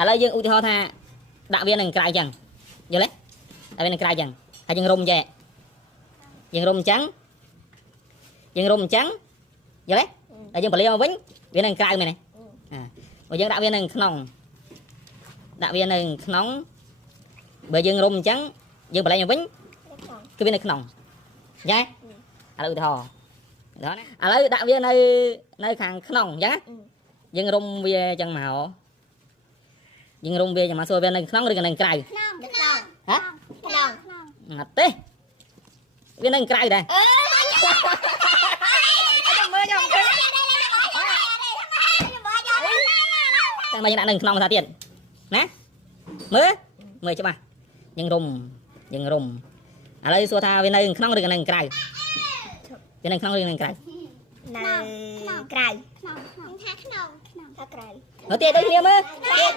ឥឡូវយើងឧទាហរណ៍ថាដាក់វានៅក្រៅអញ្ចឹងយល់ទេដាក់វានៅក្រៅអញ្ចឹងហើយយើងរុំចេះយើងរុំអញ្ចឹងយល់ទេតែយើងបលៀមកវិញវានៅក្រៅមែនទេបើយើងដាក់វានៅក្នុងបើយើងរុំអញ្ចឹងយើងបលៀមកវិញគឺវានៅក្នុងអញ្ចឹងឥឡូវឧទាហរណ៍ណាឥឡូវដាក់វានៅខាងក្នុងអញ្ចឹងយើងរុំវាអញ្ចឹងមកយើងរុំវាចាំមកសួរវានៅក្នុងឬក៏នៅក្រៅហ៎អត់ទេវានៅក្រៅដែរតែមកយើងដាក់នៅក្នុងថាទៀតណាមើលច្បាស់យើងរុំឥឡូវសួរថាវានៅក្នុងឬក៏នៅក្រៅវានៅក្នុងឬនៅក្រៅនៅក្រៅថាក្រៅមើលទៀតដូចគ្នាមើល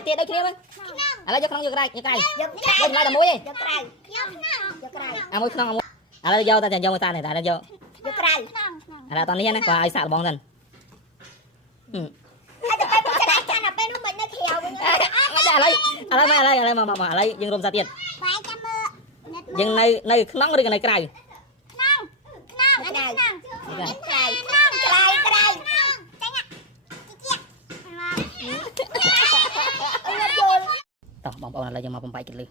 ទៀតដូចគ្នាមើលឥឡូវយកក្នុងយកក្រៅយកតែមួយឯងយកក្រៅអាមួយក្នុងឥឡូវយកតែយកមកតានេះតែយកក្រៅឥឡូវតនេះណាបើឲ្យសាក់លបងសិនហើយទៅពេលចាស់នៅពេលនោះមិននៅក្រៅវិញឥឡូវយើងរុំសាទៀតបាយចាំមើលយើងនៅក្នុងឬក៏នៅក្រៅតោះបងប្អូនឥឡូវយើងមកបំបែកគិតលឺ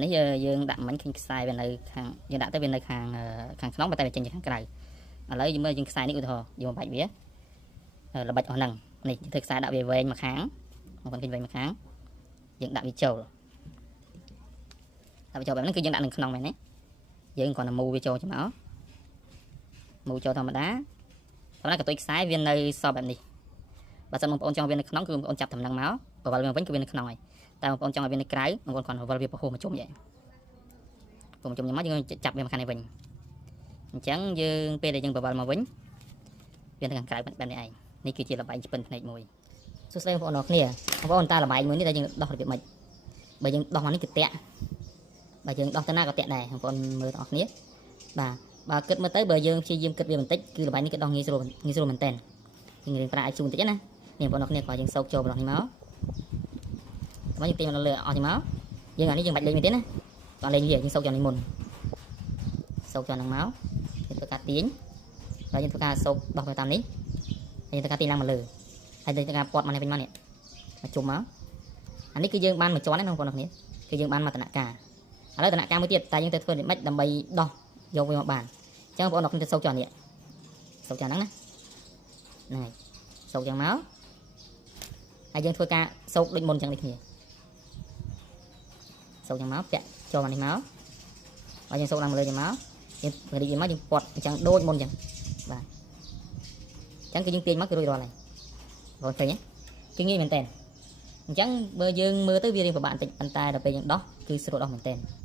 នេះយើងដាក់មិញឃើញខ្សែវានៅខាងយើងដាក់ទៅវានៅខាងក្នុងតែវាចេញខាងក្រៅឥឡូវយើងមើលយើងខ្សែនេះឧទាហរណ៍យើងបំបែកវាល្បិចអស់ហ្នឹងនេះធ្វើខ្សែដាក់វាវែងមកខាងបងប្អូនឃើញវែងមកខាងយើងដាក់វាចូលបែបហ្នឹងគឺយើងដាក់នៅក្នុងមែនទេយើងគ្រាន់តែមូវាចូលមកមូចូលធម្មតាប៉ុន្តែកតុយខ្សែវានៅសបែបនេះបើសិនបងប្អូនចង់វានៅក្នុងគឺបងប្អូនចាប់តំណឹងមកបវលវាវិញគឺវានៅក្នុងហើយតែបងប្អូនចង់ឲ្យវានៅក្រៅបងប្អូនគ្រាន់តែបវលវាប្រហោះមកជុំយ៉ាងមកយើងចាប់វាមកខាងនេះវិញអញ្ចឹងយើងពេលដែលយើងបវលមកវិញវានៅខាងក្រៅបែបនេះឯងនេះគឺជាលបែងឆ្ពិនភ្នែកមួយសួស្តីបងប្អូនអរគ្នាបងប្អូនតើលបែងមួយនេះតែយើងដោះរបៀបម៉េចបើយើងដោះមកនេះគឺតាក់បើយើងដោះទៅណាក៏តាក់ដែរបងប្អូនមើលទាំងអស់គ្នាបាទបើគិតមើលទៅបើយើងព្យាយាមគិតវាបន្តិចគឺលបែងនេះគឺដោះងាយស្រួលមែនតើយើងរៀនប្រើឲ្យជូនបន្តិចណានេះបងប្អូនអរគ្នាក៏យើងសោកចូលបងប្អូននេះមកតែយើងទាញមកលើអស់នេះមកយើងអានេះយើងបាច់លេងវាទៀតណាតោះលេងវាយើងសោកចូលនេះមុនសោកចូលនឹងមកយើងធ្វើការទាញហើយយើងធ្វើការសោកដោះទៅតាមនេះហើយយើងធ្វើការទាញឡើងមកលើហើយយើងធ្វើការពាត់មកនេះវិញមកនេះមកជុំមកអានេះគឺយើងបានមួយជាន់ហ្នឹងបងប្អូនអរគ្នាគឺយើងបានមកដំណាក់កាលឥឡូវដំណាក់កាលមួយទៀតតែយើងទៅធ្វើមិនដើម្បីដោះយកវាមកបានអញ្ចឹងបងប្អូនអរគ្នាទៅសោកចូលនេះសោកចូលហ្នឹងណាហ្នឹងហើយសោកយ៉ាងមកហើយយើងធ្វើការសោកដូចមុនអញ្ចឹងដូចគ្នាសោកយ៉ាងមកពាក់ចូលមកនេះមកហើយយើងសោកឡើងមកលើយ៉ាងមកយើងរីកមកយើងពាត់អញ្ចឹងដូចមុនអញ្ចឹងបាទអញ្ចឹងគឺយើងទាញមកគឺរួចរាល់ហើយបងឃើញទេគឺងាយមែនតើអញ្ចឹងបើយើងមើលទៅវារៀងពិបាកបន្តិចប៉ុន្តែដល់ពេលយើងដោះគឺស្រួលដោះមែនតើ